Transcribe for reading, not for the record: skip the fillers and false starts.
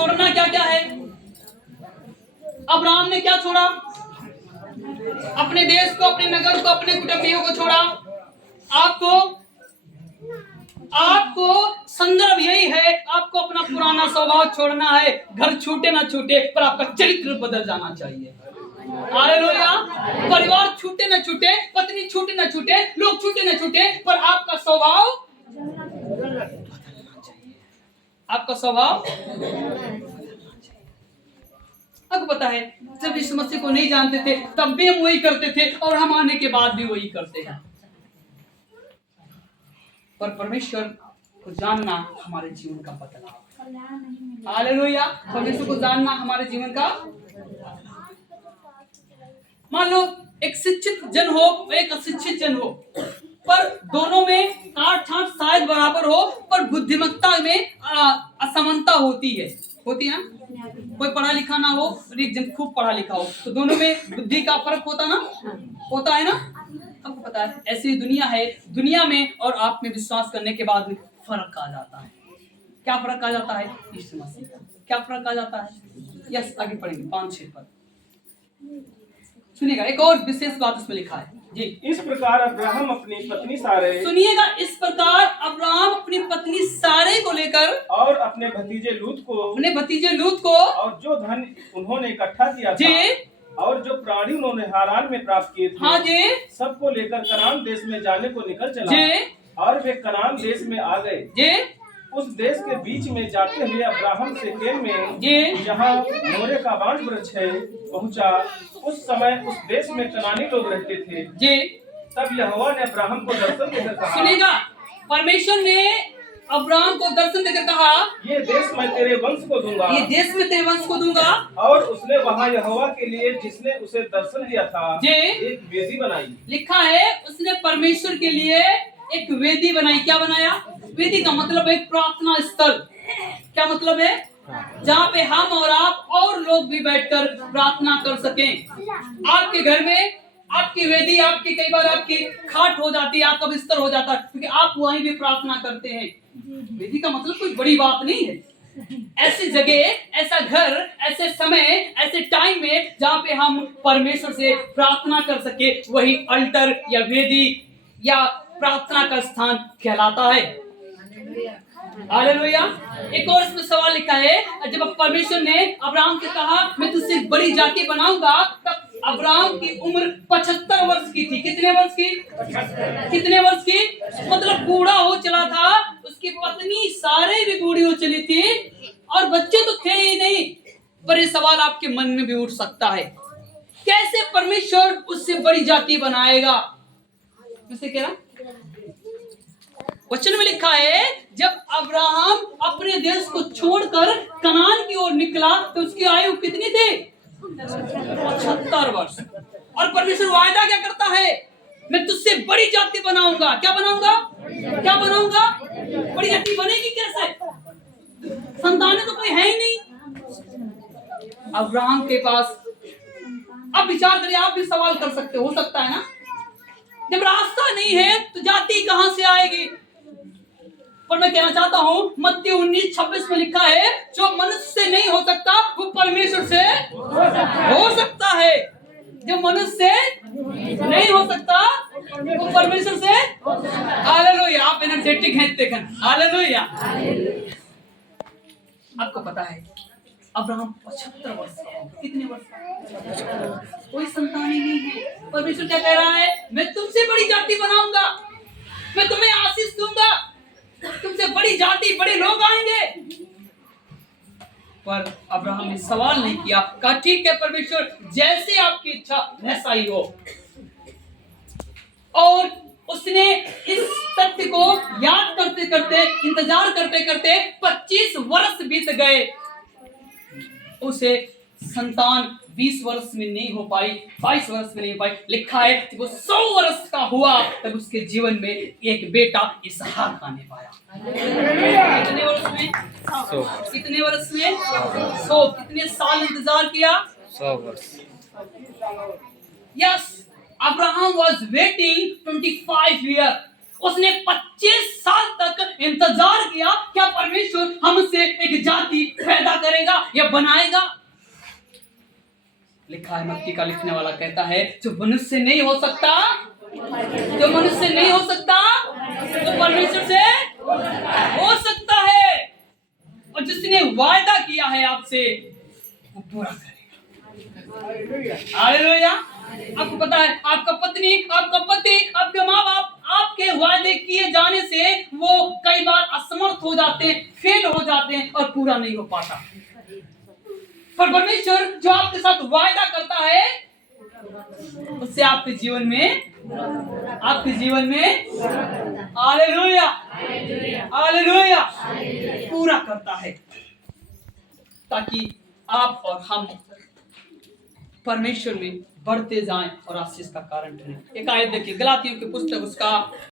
छोड़ना क्या क्या है? अब्राहम ने क्या छोड़ा? अपने देश को, अपने नगर को, अपने कुटुंबियों को छोड़ा। आपको संदर्भ यही है, आपको अपना पुराना स्वभाव छोड़ना है। घर छूटे ना छूटे, पर आपका चरित्र बदल जाना चाहिए। हालेलुया। परिवार छूटे ना छूटे, पत्नी छूटे ना छूटे, लोग छूटे ना छूटे, पर आपका स्वभाव बदलना चाहिए। आपका स्वभाव आपको पता है, जब इस मसीह को नहीं जानते थे तब भी हम वही करते थे, और हम आने के बाद भी वही करते हैं। पर परमेश्वर को जानना हमारे जीवन का बदलाव। हालेलुया। परमेश्वर को जानना हमारे जीवन का। मान लो एक शिक्षित जन हो, एक अशिक्षित जन हो, पर दोनों में काट छाट शायद बराबर हो, पर बुद्धिमत्ता में असमानता होती है ना। कोई पढ़ा लिखा ना हो और एक जन खूब पढ़ा लिखा हो, तो दोनों में बुद्धि का फर्क होता है ना। आपको पता है, ऐसी दुनिया है। दुनिया में और आप में विश्वास करने के बाद फर्क आ जाता है। क्या फर्क आ जाता है? यीशु मसीह का क्या फर्क आ जाता है? यस, आगे पढ़ेंगे 5-6 पद सुनिएगा। एक और विशेष बात इसमें लिखा है जी। इस प्रकार अब्राहम अपनी पत्नी सारे, सुनिएगा, इस प्रकार अब्राहम अपनी पत्नी सारे को लेकर और अपने भतीजे लूत को और जो धन उन्होंने इकट्ठा किया था और जो प्राणी उन्होंने हारान में प्राप्त किए थे, हाँ जी, सबको लेकर कनान देश में जाने को निकल चला। और वे कनान देश में आ गए जी। उस देश के बीच में जाते हुए अब्राहम शेकेम में, जहाँ मोरे का बांज वृक्ष है, पहुँचा। उस समय उस देश में कनानी लोग रहते थे जी। तब यहोवा ने अब्राहम को दर्शन देकर कहा, सुनिएगा, परमेश्वर ने अब्राहम को दर्शन देकर कहा, ये देश मैं तेरे वंश को दूंगा, ये देश में तेरे वंश को दूंगा। और उसने वहाँ यहोवा के लिए, जिसने उसे दर्शन दिया था, जी, एक वेदी बनाई। लिखा है, उसने परमेश्वर के लिए एक वेदी बनाई। क्या बनाया? वेदी का मतलब एक प्रार्थना स्थल। क्या मतलब है? जहाँ पे हम और आप और लोग भी बैठकर प्रार्थना कर सकें। आपके घर में आपकी वेदी, आपकी कई बार आपकी खाट हो जाती है, आपका बिस्तर हो जाता है, क्योंकि आप वहीं भी प्रार्थना करते हैं। वेदी का मतलब कोई बड़ी बात नहीं है। ऐसी जगह, ऐसा घर, ऐसे समय, ऐसे टाइम में जहाँ पे हम परमेश्वर से प्रार्थना कर सके, वही अल्टर या वेदी या प्रार्थना का स्थान कहलाता है। हालेलुया। एक और इसमें सवाल लिखा है, जब परमेश्वर ने अब्राहम से कहा मैं तुझसे बड़ी जाति बनाऊंगा, तब अब्राहम की उम्र 75 वर्ष की थी। कितने वर्ष की? 75 मतलब बूढ़ा हो चला था। उसकी पत्नी सारे भी बूढ़ी हो चली थी और बच्चे तो थे ही नहीं। पर ये सवाल आपके मन में भी उठ सकता है, कैसे परमेश्वर उससे बड़ी जाति बनाएगा? किसे कह रहा? वचन में लिखा है, जब अब्राहम अपने देश को छोड़कर कनान की ओर निकला तो उसकी आयु कितनी थी? 75 वर्ष। और परमेश्वर वायदा क्या करता है? मैं तुझसे बड़ी जाति बनाऊंगा। क्या बनाऊंगा? बड़ी जाति बनेगी कैसे? संतानें तो कोई है ही नहीं अब्राहम के पास। अब विचार करिए, आप भी सवाल कर सकते हो सकता है ना, जब रास्ता नहीं है तो जाति कहां से आएगी? पर मैं कहना चाहता हूं, मत्ती 19:26 में लिखा है, जो मनुष्य से नहीं हो सकता वो परमेश्वर से हो सकता है। जो मनुष्य से नहीं हो सकता वो परमेश्वर से। हालेलुया। आप एनर्जेटिक हैं देखन। हालेलुया। आपको पता है अब्राहम 75 वर्ष का, कितने वर्ष का? कोई संतान ही नहीं है। परमेश्वर क्या कह रहा है? मैं तुमसे बड़ी जाति बनाऊंगा, मैं तुम्हें आशीष दूंगा, तुमसे बड़ी जाति, बड़े लोग आएंगे। पर अब्राहम ने सवाल नहीं किया, कहा ठीक है परमेश्वर, जैसे आपकी इच्छा वैसा ही हो। और उसने इस तथ्य को याद करते करते, इंतजार करते करते 25 वर्ष बीत गए। उसे संतान 20 वर्ष में नहीं हो पाई, 22 वर्ष में नहीं हो पाई। लिखा है कि वो 100 वर्ष का हुआ तब उसके जीवन में एक बेटा इसहाक आने पाया। कितने वर्ष में? 100। कितने वर्ष में? 100। कितने साल इंतजार किया? 100 वर्ष। Yes, Abraham was waiting 25 year. उसने 25 साल तक इंतजार किया, क्या परमेश्वर हमसे एक जाति पैदा करे। करेगा या बनाएगा। लिखा है, मत्ती का लिखने वाला कहता है, जो मनुष्य नहीं हो सकता, जो मनुष्य नहीं हो सकता तो परमेश्वर से हो सकता है, और जिसने वायदा किया है आपसे वो पूरा करेगा। हालेलुया। आपको पता है, आपका पत्नी, आपका पति, आपके माँ बाप आपके वायदे किए जाने से वो कई बार असमर्थ हो जाते हैं, फेल हो जाते हैं और पूरा नहीं हो पाता। पर परमेश्वर जो आपके साथ वायदा करता है उससे आपके जीवन में हालेलुया हालेलुया पूरा करता है, ताकि आप और हम परमेश्वर में बढ़ते जाएं और आशीष का कारण बने। एक आयत देखिए, गलातियों की पुस्तक उसका